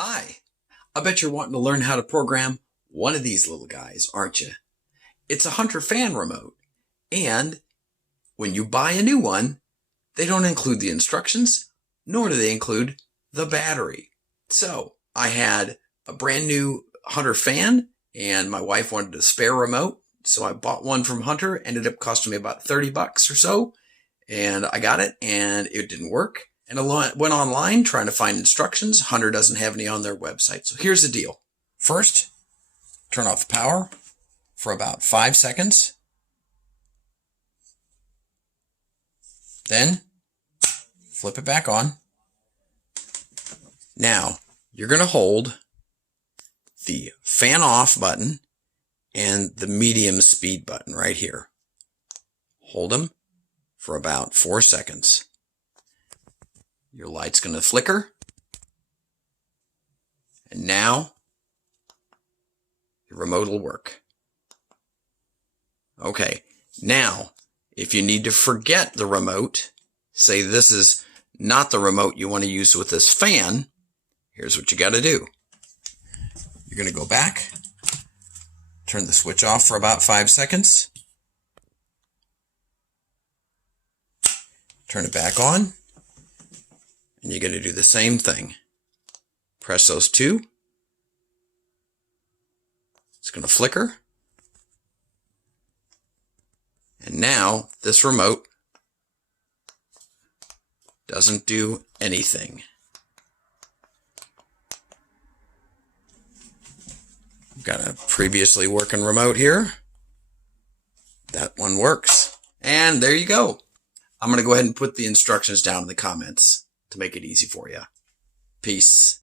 Hi, I bet you're wanting to learn how to program one of these little guys, aren't you? It's a Hunter fan remote, and when you buy a new one, they don't include the instructions, nor do they include the battery. So I had a brand new Hunter fan, and my wife wanted a spare remote, so I bought one from Hunter. Ended up costing me about 30 bucks or so, and I got it, and it didn't work. And I went online trying to find instructions. Hunter doesn't have any on their website. So here's the deal. First, turn off the power for about 5 seconds. Then, flip it back on. Now, you're going to hold the fan off button and the medium speed button right here. Hold them for about 4 seconds. Your light's going to flicker. And now, your remote will work. Okay, now, if you need to forget the remote, say this is not the remote you want to use with this fan, here's what you got to do. You're going to go back, turn the switch off for about 5 seconds, turn it back on, and you're going to do the same thing. Press those two. It's going to flicker. And now this remote doesn't do anything. I've got a previously working remote here. That one works. And there you go. I'm going to go ahead and put the instructions down in the comments to make it easy for you. Peace.